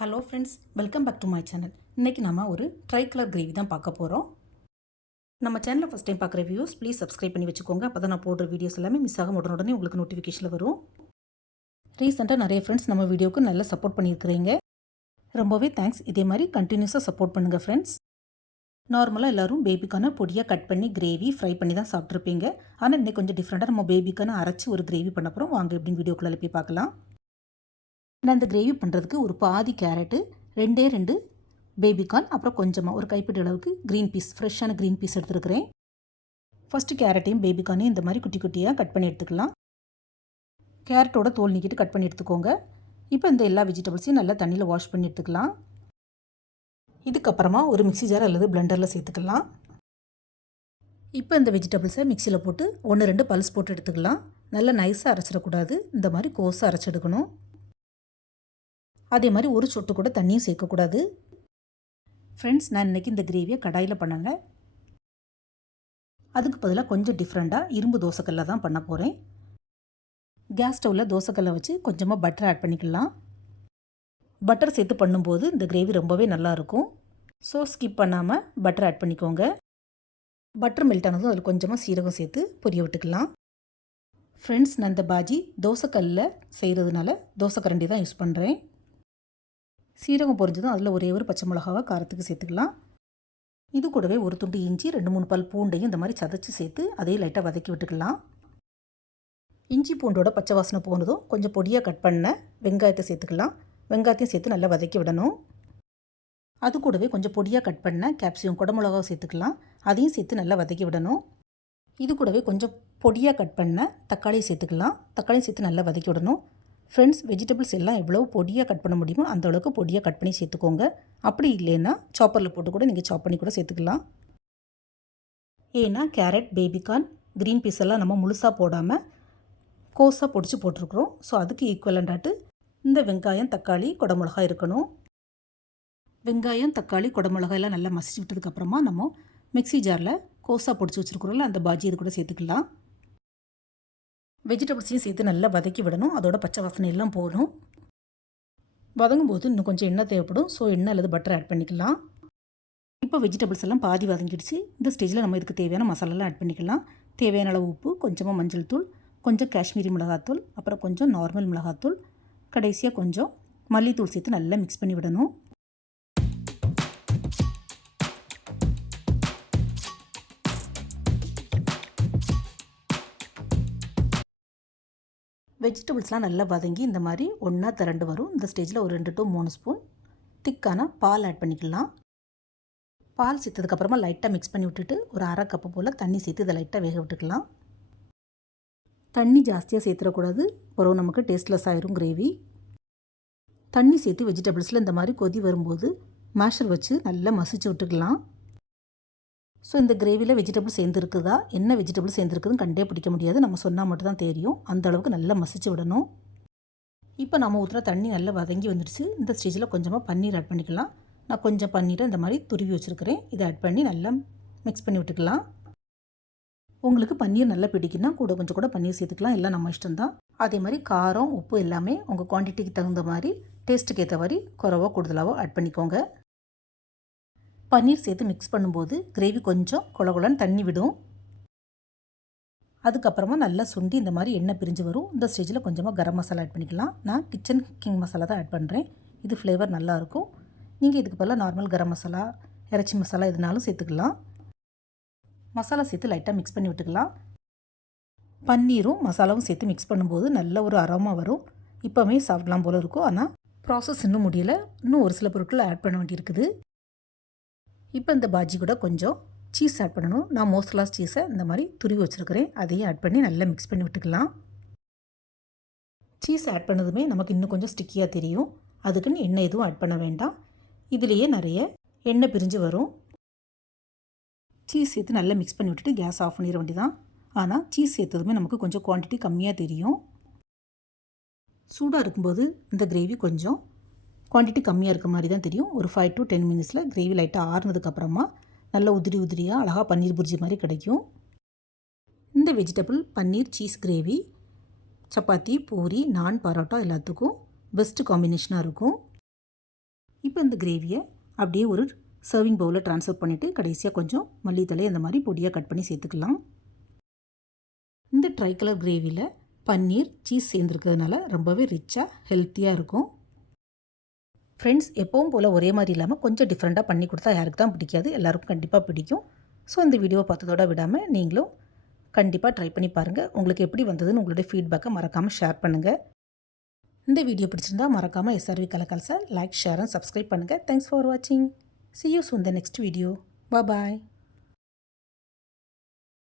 Hello friends, welcome back to my channel. இன்றைக்கி நம்ம ஒரு ட்ரை கலர் கிரேவி தான் பார்க்க போகிறோம். நம்ம சேனலில் ஃபஸ்ட் டைம் பார்க்குற வியூஸ் ப்ளீஸ் சப்ஸ்கிரைப் பண்ணி வச்சுக்கோங்க. அப்போ தான் நான் போடுற வீடியோஸ் எல்லாமே மிஸ் ஆகாம உடனே உங்களுக்கு நோட்டிஃபிகேஷனில் வரும். ரீசெண்டாக நிறைய ஃப்ரெண்ட்ஸ் நம்ம வீடியோவுக்கு நல்லா சப்போர்ட் பண்ணியிருக்கிறீங்க. ரொம்பவே தேங்க்ஸ். இதே மாதிரி கண்டினியூஸாக சப்போர்ட் பண்ணுங்கள் ஃப்ரெண்ட்ஸ். நார்மலாக எல்லோரும் பேபிக்கான பொடியாக கட் பண்ணி கிரேவி ஃப்ரை பண்ணி தான் சாப்பிட்ருப்பீங்க. ஆனால் இன்றைக்கி கொஞ்சம் டிஃப்ரெண்ட்டாக நம்ம பேபிக்கான அரைச்சி ஒரு கிரேவி பண்ண போகிறோம். வாங்க எப்படின்னு வீடியோக்குள்ளே போய் பார்க்கலாம். நான் இந்த கிரேவி பண்ணுறதுக்கு ஒரு பாதி கேரட்டு, ரெண்டு பேபிகார்ன், அப்புறம் கொஞ்சமாக ஒரு கைப்பிடி அளவுக்கு க்ரீன் பீஸ், ஃப்ரெஷ்ஷான க்ரீன் பீஸ் எடுத்துருக்கிறேன். ஃபஸ்ட்டு கேரட்டையும் பேபிகார்னையும் இந்த மாதிரி குட்டி குட்டியாக கட் பண்ணி எடுத்துக்கலாம். கேரட்டோட தோல் நீக்கிட்டு கட் பண்ணி எடுத்துக்கோங்க. இப்போ இந்த எல்லா வெஜிடபிள்ஸையும் நல்லா தண்ணியில் வாஷ் பண்ணி எடுத்துக்கலாம். இதுக்கப்புறமா ஒரு மிக்ஸி ஜார் அல்லது பிளெண்டரில் சேர்த்துக்கலாம். இப்போ இந்த வெஜிடபிள்ஸை மிக்சியில் போட்டு 1-2 பல்ஸ் போட்டு எடுத்துக்கலாம். நல்லா நைஸாக அரைச்சிடக்கூடாது, இந்த மாதிரி கோஸாக அரைச்செடுக்கணும். அதே மாதிரி ஒரு சொட்டு கூட தண்ணியும் சேர்க்கக்கூடாது. ஃப்ரெண்ட்ஸ், நான் இன்றைக்கி இந்த கிரேவியை கடாயில் பண்ணலை. அதுக்கு பதிலாக கொஞ்சம் டிஃப்ரெண்ட்டாக இரும்பு தோசைக்கல்ல தான் பண்ண போகிறேன். கேஸ் ஸ்டவ்வில் தோசைக்கல்லை வச்சு கொஞ்சமாக பட்டர் ஆட் பண்ணிக்கலாம். பட்டர் சேர்த்து பண்ணும்போது இந்த கிரேவி ரொம்பவே நல்லாயிருக்கும். ஸோ ஸ்கிப் பண்ணாமல் பட்டர் ஆட் பண்ணிக்கோங்க. பட்டர் மெல்ட் ஆனதும் அதில் கொஞ்சமாக சீரகம் சேர்த்து பொரிய விட்டுக்கலாம். ஃப்ரெண்ட்ஸ், நான் இந்த பாஜி தோசைக்கல்லில் செய்கிறதுனால தோசைக்கரண்டி தான் யூஸ் பண்ணுறேன். சீரகம் பொரிஞ்சதும் அதில் ஒரே ஒரு பச்சை மிளகாவை காரத்துக்கு சேர்த்துக்கலாம். இது கூடவே ஒரு துண்டு இஞ்சி, 2-3 பல் பூண்டையும் இந்த மாதிரி சதைச்சி சேர்த்து அதையும் லைட்டாக வதக்கி விட்டுக்கலாம். இஞ்சி பூண்டோட பச்சை வாசனை போனதும் கொஞ்சம் பொடியாக கட் பண்ண வெங்காயத்தை சேர்த்துக்கலாம். வெங்காயத்தையும் சேர்த்து நல்லா வதக்கி விடணும். அது கூடவே கொஞ்சம் பொடியாக கட் பண்ண கேப்சிகம், குடமிளகாவை சேர்த்துக்கலாம். அதையும் சேர்த்து நல்லா வதக்கி விடணும். இது கூடவே கொஞ்சம் பொடியாக கட் பண்ண தக்காளியை சேர்த்துக்கலாம். தக்காளியும் சேர்த்து நல்லா வதக்கி விடணும். ஃப்ரெண்ட்ஸ், வெஜிடபிள்ஸ் எல்லாம் எவ்வளோ பொடியாக கட் பண்ண முடியுமோ அந்த அளவுக்கு பொடியாக கட் பண்ணி சேர்த்துக்கோங்க. அப்படி இல்லைன்னா சாப்பரில் போட்டு கூட நீங்கள் சாப் பண்ணி கூட சேர்த்துக்கலாம். ஏன்னா கேரட், பேபிகார்ன், க்ரீன் பீஸ் எல்லாம் நம்ம முழுசாக போடாமல் கோஸாக பொடிச்சு போட்டிருக்கிறோம். ஸோ அதுக்கு ஈக்குவலண்டாட்டு இந்த வெங்காயம், தக்காளி, குடமிளகாய் இருக்கணும். வெங்காயம், தக்காளி, குடமிளகாய் எல்லாம் நல்லா மசிச்சு விட்டதுக்கப்புறமா நம்ம மிக்ஸி ஜாரில் கோஸாக பொடிச்சு வச்சுருக்குறோம்ல, அந்த பாஜி இது கூட சேர்த்துக்கலாம். வெஜிடபிள்ஸையும் சேர்த்து நல்லா வதக்கி விடணும். அதோட பச்சை வாசனை எல்லாம் போகணும். வதங்கும் போது இன்னும் கொஞ்சம் எண்ணெய் தேவைப்படும். ஸோ எண்ணெய் அல்லது பட்டர் ஆட் பண்ணிக்கலாம். இப்போ வெஜிடபிள்ஸ் எல்லாம் பாதி வதங்கிடுச்சு. இந்த ஸ்டேஜில் நம்ம இதுக்கு தேவையான மசாலாலாம் ஆட் பண்ணிக்கலாம். தேவையான அளவு உப்பு, கொஞ்சமாக மஞ்சள் தூள், கொஞ்சம் காஷ்மீரி மிளகாத்தூள், அப்புறம் கொஞ்சம் நார்மல் மிளகாத்தூள், கடைசியாக கொஞ்சம் மல்லித்தூள் சேர்த்து நல்லா மிக்ஸ் பண்ணி விடணும். வெஜிடபிள்ஸ்லாம் நல்லா வதங்கி இந்த மாதிரி ஒன்றா திரண்டு வரும். இந்த ஸ்டேஜில் ஒரு 2 to 3 ஸ்பூன் திக்கான பால் ஆட் பண்ணிக்கலாம். பால் சேர்த்ததுக்கப்புறமா லைட்டாக மிக்ஸ் பண்ணி விட்டுட்டு ஒரு 1/2 கப்பு போல் தண்ணி சேர்த்து இதை லைட்டாக வேக விட்டுக்கலாம். தண்ணி ஜாஸ்தியாக சேர்த்துடக்கூடாது, பிறகு நமக்கு டேஸ்ட்லெஸ் ஆயிரும் கிரேவி. தண்ணி சேர்த்து வெஜிடபிள்ஸில் இந்த மாதிரி கொதி வரும்போது மேஷர் வச்சு நல்லா மசிச்சு விட்டுக்கலாம். ஸோ இந்த கிரேவியில் வெஜிடபிள் சேர்ந்துருக்குதா, என்ன வெஜிடபிள் சேர்ந்துருக்குதுன்னு கண்டே பிடிக்க முடியாது. நம்ம சொன்னால் மட்டும் தான் தெரியும். அந்த அளவுக்கு நல்லா மசிச்சு விடணும். இப்போ நம்ம ஊற்றுற தண்ணி நல்லா வதங்கி வந்துடுச்சு. இந்த ஸ்டேஜில் கொஞ்சமாக பன்னீர் ஆட் பண்ணிக்கலாம். நான் கொஞ்சம் பன்னீரை இந்த மாதிரி துருவி வச்சுருக்கிறேன். இதை ஆட் பண்ணி நல்லா மிக்ஸ் பண்ணி விட்டுக்கலாம். உங்களுக்கு பன்னீர் நல்லா பிடிக்குன்னா கொஞ்சம் கூட பன்னீர் சேர்த்துக்கலாம். எல்லாம் நம்ம இஷ்டம்தான். அதே மாதிரி காரம், உப்பு எல்லாமே உங்கள் குவான்டிட்டிக்கு தகுந்த மாதிரி டேஸ்ட்டுக்கு ஏற்ற மாதிரி குறைவோ கூடுதலாவோ ஆட் பண்ணிக்கோங்க. பன்னீர் சேர்த்து மிக்ஸ் பண்ணும்போது கிரேவி கொஞ்சம் கொலன்னு தண்ணி விடும். அதுக்கப்புறமா நல்லா சுண்டி இந்த மாதிரி எண்ணெய் பிரிஞ்சு வரும். இந்த ஸ்டேஜில் கொஞ்சமாக கரம் மசாலா ஆட் பண்ணிக்கலாம். நான் கிச்சன் கிங் மசாலா தான் ஆட் பண்ணுறேன். இது ஃப்ளேவர் நல்லாயிருக்கும். நீங்கள் இதுக்கு பதிலாக நார்மல் கரம் மசாலா, இறைச்சி மசாலா எதுனாலும் சேர்த்துக்கலாம். மசாலா சேர்த்து லைட்டாக மிக்ஸ் பண்ணி விட்டுக்கலாம். பன்னீரும் மசாலாவும் சேர்த்து மிக்ஸ் பண்ணும்போது நல்ல ஒரு அரோமா வரும். இப்போவே சாப்பிடலாம் போல் இருக்கும். ஆனால் ப்ராசஸ் இன்னும் முடியலை. இன்னும் ஒரு சில பொருட்களை ஆட் பண்ண வேண்டியிருக்குது. இப்போ இந்த பாஜி கூட கொஞ்சம் சீஸ் ஆட் பண்ணணும். நான் மோஸ்ட்லாஸ் சீஸை இந்த மாதிரி துருவி வச்சுருக்கிறேன். அதையும் ஆட் பண்ணி நல்லா மிக்ஸ் பண்ணி விட்டுக்கலாம். சீஸ் ஆட் பண்ணதுமே நமக்கு இன்னும் கொஞ்சம் ஸ்டிக்கியாக தெரியும். அதுக்குன்னு எண்ணெய் எதுவும் ஆட் பண்ண வேண்டாம். இதுலேயே நிறைய எண்ணெய் பிரிஞ்சு வரும். சீஸ் சேர்த்து நல்லா மிக்ஸ் பண்ணி விட்டுட்டு கேஸ் ஆஃப் பண்ணிட வேண்டியதான். ஆனால் சீஸ் சேர்த்ததுமே நமக்கு கொஞ்சம் குவான்டிட்டி கம்மியாக தெரியும். சூடாக இருக்கும்போது இந்த கிரேவி கொஞ்சம் குவான்டிட்டி கம்மியாக இருக்க மாதிரி தான் தெரியும். ஒரு 5 to 10 மினிட்ஸில் கிரேவி லைட்டாக ஆறுனதுக்கப்புறமா நல்லா உதிரியாக அழகாக பன்னீர் புர்ஜி மாதிரி கிடைக்கும். இந்த வெஜிடபிள் பன்னீர் சீஸ் கிரேவி சப்பாத்தி, பூரி, நான், பரோட்டா எல்லாத்துக்கும் பெஸ்ட்டு காம்பினேஷனாக இருக்கும். இப்போ இந்த கிரேவியை அப்படியே ஒரு சர்விங் பவுலில் ட்ரான்ஸ்ஃபர் பண்ணிவிட்டு கடைசியாக கொஞ்சம் மல்லித்தலை அந்த மாதிரி பொடியாக கட் பண்ணி சேர்த்துக்கலாம். இந்த ட்ரை கலர் கிரேவியில் பன்னீர் சீஸ் சேர்ந்துருக்கிறதுனால ரொம்பவே ரிச்சாக ஹெல்த்தியாக இருக்கும். ஃப்ரெண்ட்ஸ், எப்பவும் போல் ஒரே மாதிரி இல்லாமல் கொஞ்சம் டிஃப்ரெண்ட்டாக பண்ணி கொடுத்தா யாருக்கு தான் பிடிக்காது, எல்லாருக்கும் கண்டிப்பாக பிடிக்கும். ஸோ இந்த வீடியோவை பார்த்ததோட விடாமல் நீங்களும் கண்டிப்பாக ட்ரை பண்ணி பாருங்கள். உங்களுக்கு எப்படி வந்ததுன்னு உங்களுடைய ஃபீட்பேக்கை மறக்காமல் ஷேர் பண்ணுங்கள். இந்த வீடியோ பிடிச்சிருந்தா மறக்காமல் SRV கலக்கல்ஸை லைக், ஷேர் அண்ட் சப்ஸ்கிரைப் பண்ணுங்கள். தேங்க்ஸ் ஃபார் வாட்சிங். See you soon in the next video. Bye bye.